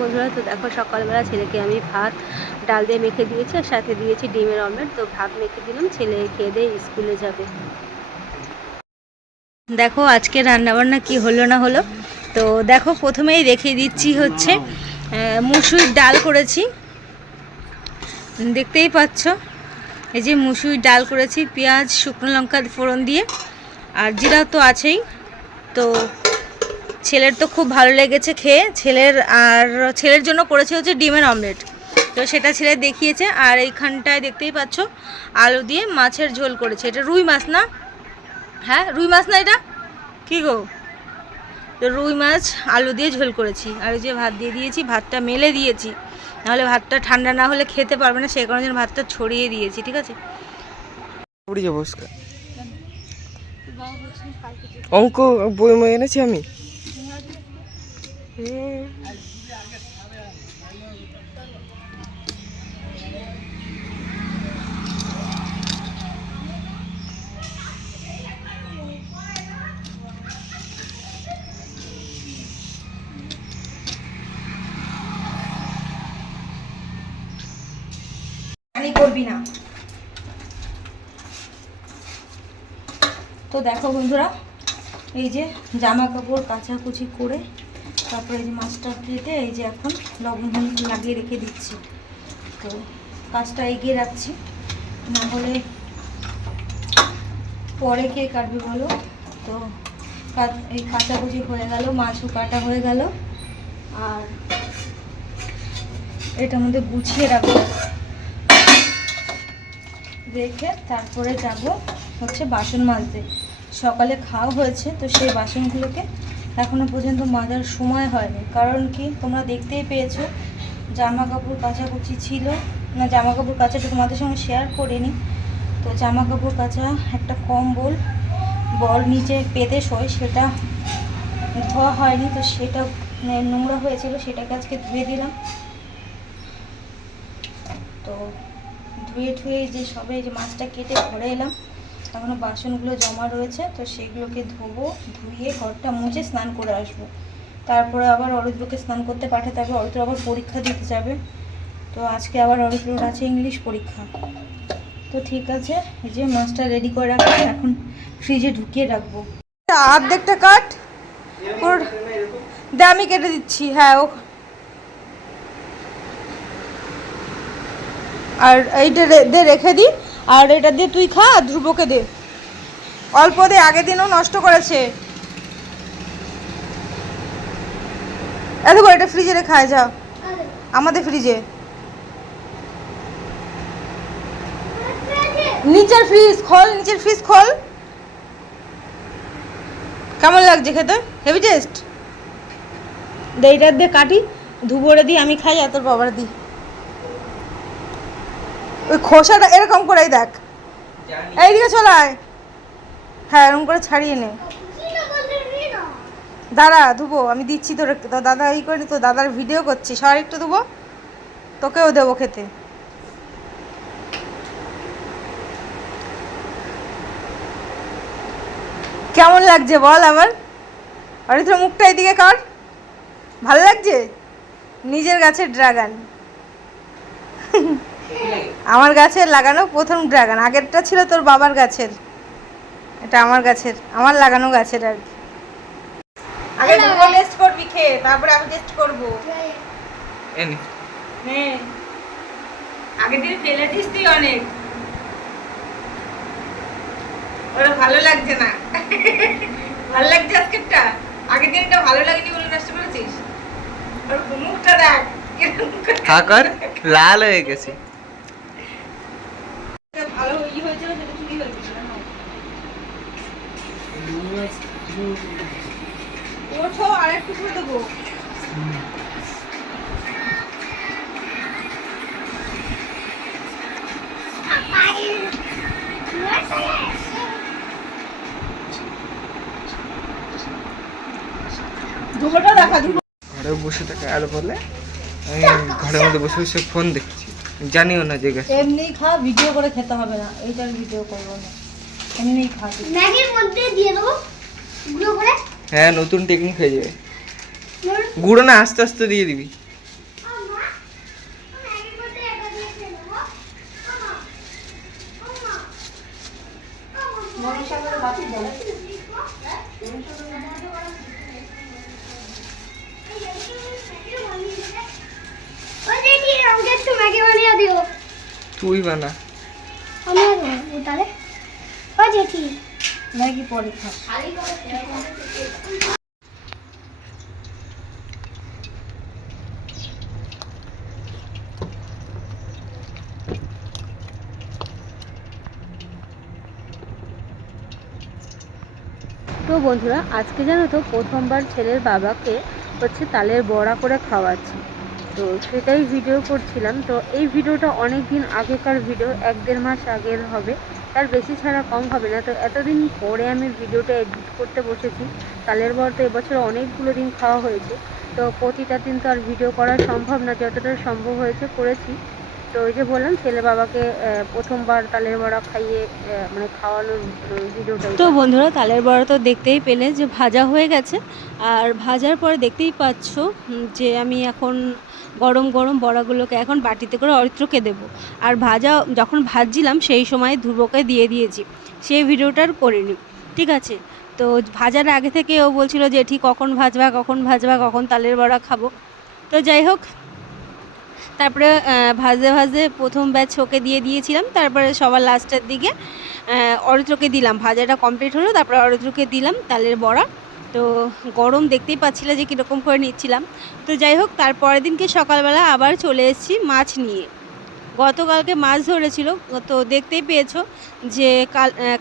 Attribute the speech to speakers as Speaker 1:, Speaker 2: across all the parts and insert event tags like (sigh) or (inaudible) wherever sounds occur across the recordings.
Speaker 1: বন্ধুরা, তো দেখো সকালবেলা ছেলেকে আমি ভাত, ডাল দিয়ে মেখে দিয়েছি আর সাথে দিয়েছি ডিমের অমলেট তো ভাত মেখে দিলাম, ছেলে খেয়ে দিয়ে স্কুলে যাবে। দেখো আজকে রান্নাবান্না কি হলো না হলো? তো দেখো প্রথমেই দেখিয়ে দিচ্ছি হচ্ছে মুসুর ডাল করেছি। দেখতেই পাচ্ছ, এই যে মুসুর ডাল করেছি, পেঁয়াজ, শুকনো লঙ্কা ফোড়ন দিয়ে। আর জিরা তো আছেই, তো ছেলের তো খুব ভালো লেগেছে খেয়ে। ছেলের আর ছেলের জন্য করেছে হচ্ছে ডিমের অমলেট। তো সেটা ছেলে দেখিয়েছে আর এইখানটায় দেখতেই পাচ্ছ, আলু দিয়ে মাছের ঝোল করেছে। এটা রুই মাছ না? হ্যাঁ রুই মাছ না এটা? কি গো? তো রুই মাছ, আলু দিয়ে ঝোল করেছি। আর ওই যে ভাত দিয়ে দিয়েছি, ভাতটা মেলে দিয়েছি। নাহলে ভাতটা ঠান্ডা না হলে খেতে পারবে না সেই কারণে ভাতটা ছড়িয়ে দিয়েছি, ঠিক আছে।
Speaker 2: অঙ্ক, বই এনেছি আমি?
Speaker 1: করবি না। তো দেখো বন্ধুরা এই যে জামা কাপড় কাচাকুচি করে তারপরে এই যে মাছটা কেটে এই যে এখন লবণ হলুদ লাগিয়ে রেখে দিচ্ছি। তো কাজটা এগিয়ে রাখছি। না হলে পরে কে কাটবে বলো? তো এই কাচাকুচি হয়ে গেল, মাছও কাটা হয়ে গেল। আর এটার মধ্যে গুছিয়ে রাখব। রেখে তারপরে যাব হচ্ছে বাসন মাজতে। সকালে খাওয়া হয়েছে, তো সেই বাসনগুলোকে এখনও পর্যন্ত মাজার সময় হয়নি। কারণ কি, তোমরা দেখতেই পেয়েছ জামা কাপড় কাচাকুচি ছিল। না জামা কাপড় কাচাটা তোমাদের সঙ্গে শেয়ার করিনি। তো জামা কাপড় কাচা একটা কম্বল, বল নিচে পেতে শোয়, সেটা ধোয়া হয়নি, তো সেটা মানে নোংরা হয়েছিল, সেটাকে আজকে ধুয়ে দিলাম। তো ধুয়ে ধুয়ে যে সবে যে মাছটা কেটে ঘরে এলাম এখনও বাসনগুলো জমা রয়েছে, তো সেগুলোকে ধোবো, ধুয়ে ঘরটা মুছে স্নান করে আসব। তারপরে আবার অরিত্রকে স্নান করতে পাঠাতে হবে অরিত্র আবার পরীক্ষা দিতে যাবে। তো আজকে আবার অরিত্রর আছে ইংলিশ পরীক্ষা। তো ঠিক আছে, এই যে মাছটা রেডি করে রাখলাম এখন ফ্রিজে ঢুকিয়ে রাখব। অর্ধেকটা কাট পুরো দে, আমি কেটে দিচ্ছি হ্যাঁ ও আর এইটা দে, রেখে দি আর এটা দিয়ে তুই খা ধ্রুবকে দে। অল্প দে আগের দিনও নষ্ট করেছে। এত করে এটা ফ্রিজে খায় যা। আমাদের ফ্রিজে নিচের ফ্রিজ খোল, নিচের ফ্রিজ খোল। কেমন লাগছে খেতে? হেভি টেস্ট দে এইটা দিয়ে কাটি ধুবরে দিই আমি খাই তোর বাবার দিই ওই খোসাটা এরকম করেই দেখ। এইদিকে চলে আয়। হ্যাঁ এরকম করে ছাড়িয়ে নে। দাঁড়া, ধুবো, আমি দিচ্ছি তোর। তোর দাদা এই করে তো দাদার ভিডিও করছি সর একটু ধুবো, তোকেও দেবো খেতে। কেমন লাগছে বল আবার? আরে তোর মুখটা এদিকে কর। ভালো লাগছে? নিজের গাছের ড্রাগন। (laughs) আমার গাছের লাগানো প্রথম ড্রাগন। আগেরটা ছিল তোর বাবার গাছের। এটা আমার গাছের। আমার লাগানো গাছের আর কি। আগে দুটো টেস্ট করবি খেয়ে তারপরে আমি টেস্ট করব। আগের দিন ফেলেছিস তুই অনেক। ওরা ভালো লাগছে না। ভালো লাগছে আজকেরটা? আগের দিনটা ভালো লাগেনি বলে নষ্ট করেছিস? ওর মুখটা দেখ কীরকম করে
Speaker 2: কাকার লাল হয়ে গেছে
Speaker 1: একটা ভালো ই হয়েছিল সেটা চুরি হয়ে গেছিল না ওঠো আর একটু করে দেবো। ধুবোটা দেখা ধুবো
Speaker 2: ঘরে বসে থাকে আর বলে আমি ঘরের মধ্যে বসে বসে ফোন দেখছি। জানিও না যে গেছে।
Speaker 1: এমনি খা ভিডিও করে খেতে হবে না। এইটার ভিডিও করব না। এমনি খা।
Speaker 3: ম্যাগির মধ্যে দিয়ে দেবো।
Speaker 2: হ্যাঁ নতুন টেকনিক হয়ে যাবে। গুঁড়ো না আস্তে আস্তে দিয়ে দিবি
Speaker 3: ওই দেখি আমাকে একটু ম্যাগি বানিয়ে দিও
Speaker 2: তুই বানা
Speaker 3: আমি আর বানাবো তাহলে ও জেঠি
Speaker 4: ম্যাগি পরে তো বন্ধুরা, আজকে জানো তো প্রথমবার ছেলের বাবাকে হচ্ছে তালের বড়া করে খাওয়াচ্ছি। তো সেটাই ভিডিও করছিলাম। তো এই ভিডিওটা অনেক দিন আগেকার ভিডিও এক দেড় মাস আগের হবে। তার বেশি ছাড়া কম হবে না। তো এতদিন পরে আমি ভিডিওটা এডিট করতে বসেছি। তালের বর তো এবছর অনেকগুলো দিন খাওয়া হয়েছে। তো প্রতিটা দিন তো আর ভিডিও করা সম্ভব না, যতটা সম্ভব হয়েছে করেছি। তো ওই যে বললাম ছেলে বাবাকে প্রথমবার তালের বড়া খাইয়ে মানে খাওয়ানোর ভিডিওটা তো বন্ধুরা তালের বড়া তো দেখতেই পেলে যে ভাজা হয়ে গেছে। আর ভাজার পরে দেখতেই পাচ্ছ যে আমি এখন গরম গরম বড়াগুলোকে এখন বাটিতে করে অরিত্রকে দেব। আর ভাজা যখন ভাজছিলাম সেই সময় ধ্রুবকে দিয়ে দিয়েছি। সেই ভিডিওটার করিনি। ঠিক আছে? তো ভাজার আগে থেকে ও বলছিল যে ঠিক কখন ভাজবা কখন ভাজবা কখন তালের বড়া খাব? তো যাই হোক তারপরে আহ, ভাজতে ভাজতে প্রথম ব্যাচ ওকে দিয়ে দিয়েছিলাম। তারপরে সবার লাস্টের দিকে অরিত্রকে দিলাম। ভাজাটা কমপ্লিট হলো তারপরে অরিত্রকে দিলাম তালের বড়া। তো গরম দেখতেই পাচ্ছিলে যে কীরকম করে নিচ্ছিলাম। তো যাই হোক তারপরের দিনকে সকালবেলা আবার চলে এসেছি মাছ নিয়ে। গতকালকে মাছ ধরেছিল তো দেখতেই পেয়েছ যে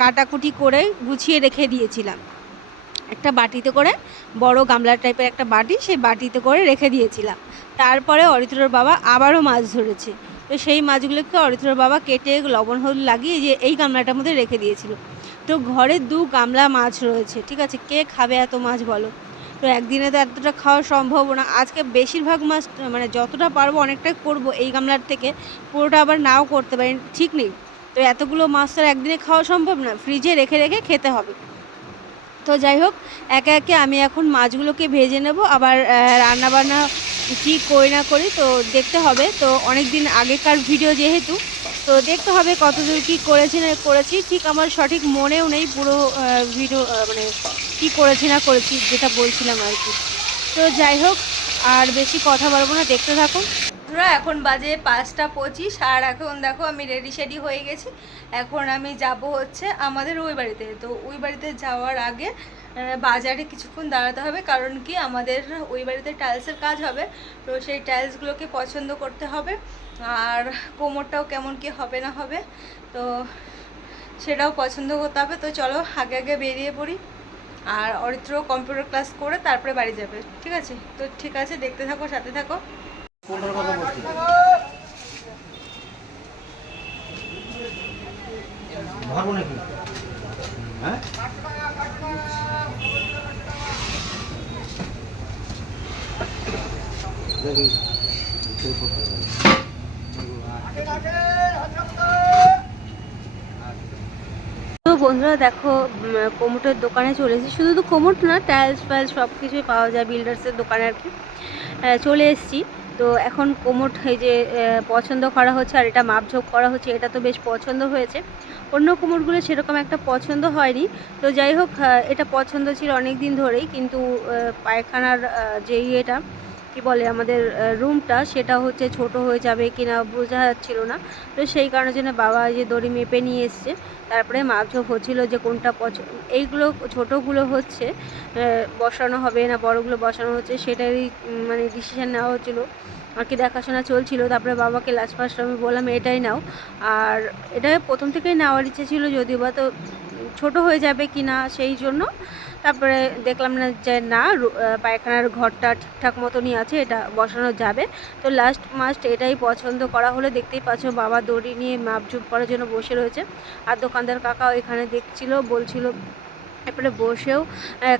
Speaker 4: কাটাকুটি করে গুছিয়ে রেখে দিয়েছিলাম। একটা বাটিতে করে, বড় গামলা টাইপের একটা বাটি, সেই বাটিতে করে রেখে দিয়েছিলাম। তারপরে অরিত্রর বাবা আবারও মাছ ধরেছে। তো সেই মাছগুলোকে অরিত্রর বাবা কেটে লবণ হলুদ লাগিয়ে যে এই গামলাটার মধ্যে রেখে দিয়েছিল। তো ঘরে দু গামলা মাছ রয়েছে, ঠিক আছে? কে খাবে এত মাছ বলো? তো একদিনে তো এতটা খাওয়া সম্ভব না। আজকে বেশিরভাগ মাছ মানে যতটা পারব অনেকটাই করব এই গামলার থেকে, পুরোটা আবার নাও করতে পারি, ঠিক নেই। তো এতগুলো মাছ তো একদিনে খাওয়া সম্ভব না ফ্রিজে রেখে রেখে খেতে হবে। তো যাই হোক, একে একে আমি এখন মাছগুলোকে ভেজে নেব। আবার রান্না বান্না কী করি না করি তো দেখতে হবে। তো অনেক দিন আগেকার ভিডিও যেহেতু, তো দেখতে হবে কতদূর কী করেছি না করেছি। ঠিক আমার সঠিক মনেও নেই পুরো ভিডিও মানে কী করেছি না করেছি যেটা বলছিলাম আর কি। তো যাই হোক, আর বেশি কথা বলব না, দেখতে থাকুন। বন্ধুরা, এখন বাজে পাঁচটা পঁচিশ, আর এখন দেখো আমি রেডি শেডি হয়ে গেছি। এখন আমি যাব হচ্ছে আমাদের ওই বাড়িতে। তো ওই বাড়িতে যাওয়ার আগে বাজারে কিছুক্ষণ দাঁড়াতে হবে, কারণ কি আমাদের ওই বাড়িতে টাইলসের কাজ হবে। তো সেই টাইলসগুলোকে পছন্দ করতে হবে, আর কোমরটাও কেমন কি হবে না হবে, তো সেটাও পছন্দ করতে হবে। তো চলো আগে আগে বেরিয়ে পড়ি, আর অরিত্র কম্পিউটার ক্লাস করে তারপরে বাড়ি যাবে, ঠিক আছে? তো ঠিক আছে, দেখতে থাকো, সাথে থাকো।
Speaker 5: হ্যাঁ?
Speaker 4: তো বন্ধুরা দেখো কোমোটের দোকানে চলে এসেছি। শুধু তো কোমোট না টাইলস ফাইলস সব কিছুই পাওয়া যায় বিল্ডার্সের দোকানে আর কি। চলে এসেছি। তো এখন কোমোট এই যে পছন্দ করা হচ্ছে আর এটা মাপঝোপ করা হচ্ছে, এটা তো বেশ পছন্দ হয়েছে। অন্য কোমরগুলো সেরকম একটা পছন্দ হয়নি। তো যাই হোক এটা পছন্দ ছিল অনেক দিন ধরেই, কিন্তু পায়খানার যেই ইয়েটা কি বলে আমাদের রুমটা সেটা হচ্ছে ছোট হয়ে যাবে কিনা বোঝা যাচ্ছিল না। তো সেই কারণের জন্য বাবা যে দড়ি মেপে নিয়ে এসছে। তারপরে মাপঝোপ হচ্ছিল যে কোনটা পছন্দ এইগুলো ছোটোগুলো হচ্ছে বসানো হবে না বড়গুলো বসানো হচ্ছে, সেটারই মানে ডিসিশান নেওয়া হচ্ছিল। আর কি দেখাশোনা চলছিল। তারপরে বাবাকে লাস্ট ফার্স্ট আমি বললাম, এটাই নাও। আর এটা প্রথম থেকেই নেওয়ার ইচ্ছে ছিল যদিও বা তো ছোটো হয়ে যাবে কি না সেই জন্য তারপরে দেখলাম না যে না পায়খানার ঘরটা ঠিকঠাক মতনই আছে, এটা বসানো যাবে। তো লাস্ট মাস্ট এটাই পছন্দ করা হলে। দেখতেই পাচ্ছ বাবা দড়ি নিয়ে মাপঝুপ করার জন্য বসে রয়েছে। আর দোকানদার কাকা এখানে দেখছিল, বলছিল তারপরে বসেও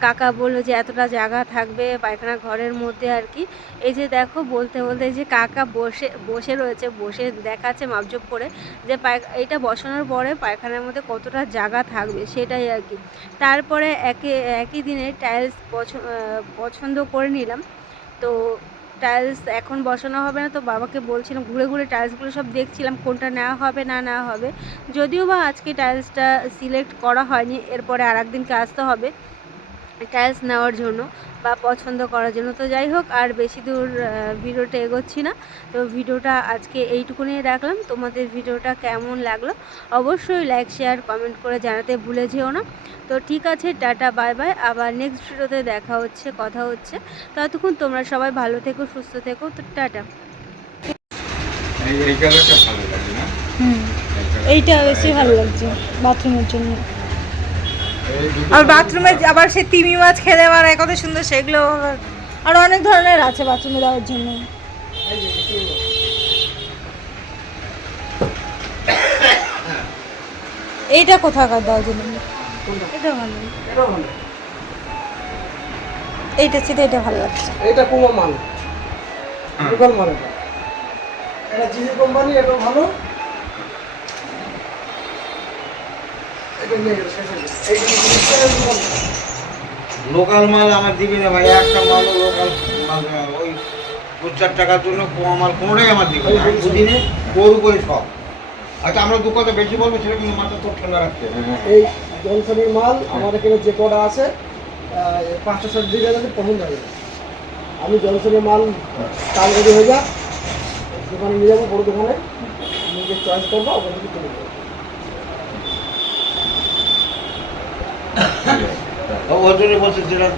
Speaker 4: কাকা বলল যে এতটা জায়গা থাকবে পায়খানা ঘরের মধ্যে আর কি। এই যে দেখো বলতে বলতে যে কাকা বসে বসে রয়েছে, বসে দেখাচ্ছে মাপজোপ করে যে এইটা বসানোর পরে পায়খানার মধ্যে কতটা জায়গা থাকবে সেটাই আর কি। তারপরে একে, একই দিনে টাইলস পছন্দ করে নিলাম। তো টাইলস এখন বসানো হবে না, তো বাবাকে বলছিলাম, ঘুরে ঘুরে টাইলসগুলো সব দেখছিলাম, কোনটা নেওয়া হবে, না নেওয়া হবে। যদিও বা আজকে টাইলসটা সিলেক্ট করা হয়নি, এরপরে আর একদিনকে আসতে হবে। টাইলস নেওয়ার জন্য বা পছন্দ করার জন্য। তো যাই হোক আর বেশি দূর ভিডিওটা এগোচ্ছি না। তো ভিডিওটা আজকে এইটুকুনি রাখলাম। তোমাদের ভিডিওটা কেমন লাগল অবশ্যই লাইক শেয়ার কমেন্ট করে জানাতে ভুলে যেও না। তো ঠিক আছে টাটা বাই বাই আবার নেক্সট ভিডিওতে দেখা হচ্ছে কথা হচ্ছে। ততক্ষণ তোমরা সবাই ভালো থেকো সুস্থ থেকো। তো টাটা।
Speaker 6: এই এই কালারটা ভালো লাগে না?
Speaker 4: হুম। এইটা বেশি ভালো লাগছে বাথরুমের জন্য। আর বাথরুমে আবার সে তিমি মাছ খেলে আবার কত সুন্দর সেগুলো আবার- আরও অনেক ধরনের আছে বাথরুমে দেওয়ার জন্য। এইটা কোথাকার দেওয়ার জন্য? এটা ভালো। এইটা ছিল এটা ভালো লাগছে।
Speaker 5: এটা কুমা মাল। লোকাল মাল এটা। এটা জিজি কোম্পানি এটাও ভালো। এটা নিয়ে শেষ হয়ে লোকাল মাল।
Speaker 7: আমার দিবি না ভাই একটা মালও লোকাল মাল না। ওই দু চার টাকার জন্য মাল কোনোটাই আমার দিবি না। আমি বুঝি নে সব। আচ্ছা আমরা দু কথা বেশি বলব সেটা কিন্তু মাথা তোর ঠান্ডা রাখতে
Speaker 5: এই জনসনের মাল আমার এখানে যে কটা আছে পাঁচটা সাত দিকে যাতে পছন্দ হবে আমি জনসনের মাল কাল রেডি হয়ে যা দোকানে নিয়ে যাব বড় দোকানে। নিজে চয়েস করব ওখান থেকে তুলে দেবো
Speaker 7: ও ওর জন্য বলছে যেটা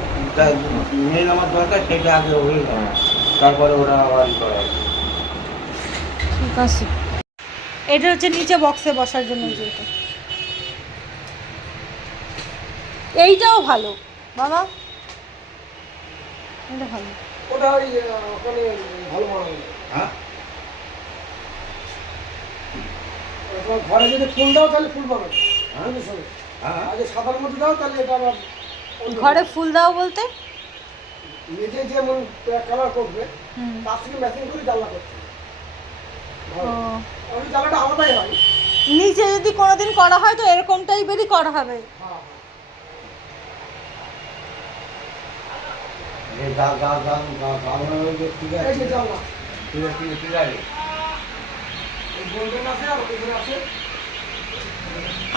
Speaker 7: মেন আমার দরকার সেটা আগে হয়ে তারপরে ওরা আবার ই করা
Speaker 4: ঠিক আছে। এটা হচ্ছে নিচে বক্সে বসার জন্য যেটা। এইটাও ভালো। বাবা। এটা ভালো।
Speaker 5: ওটা ওই ওখানে ভালো হবে
Speaker 7: হ্যাঁ।
Speaker 5: ঘরে যদি ফুল দাও তাহলে ফুল পাবে।
Speaker 7: হ্যাঁ
Speaker 5: আগে সাদার মধ্যে দাও তাহলে এটা আবার
Speaker 4: ঘরে ফুল দাও বলতে?
Speaker 5: নিজে যেমন কালার করবে
Speaker 4: হুম।
Speaker 5: তার থেকে ম্যাচিং করে জ্বালা করতে
Speaker 4: ও।
Speaker 5: আমি জ্বালাটা আলাদাই হয়।
Speaker 4: নিচে যদি কোনোদিন করা হয় তো এরকম টাইপেরই করা হবে।
Speaker 5: হ্যাঁ
Speaker 7: হয়ে। ঠিক আছে। ঠিক আছে ঠিক আছে,
Speaker 5: আর ওইগুলো আছে।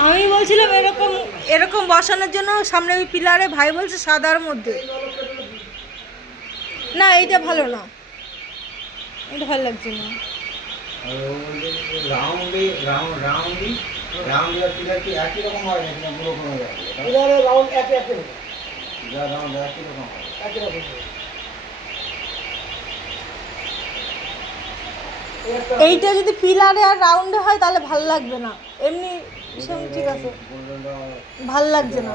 Speaker 4: আমি বলছিলাম এরকম এরকম বসানোর জন্য সামনে ওই পিলারে ভাই বলছে সাদার মধ্যে। না এইটা ভালো না। এটা ভালো লাগছে না। এইটা যদি পিলারে আর রাউন্ডে হয় তাহলে ভালো লাগবে না। এমনি ঠিক আছে। ভালো লাগছে না।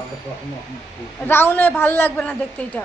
Speaker 4: রাউন্ডে ভালো লাগবে না দেখতে এটা।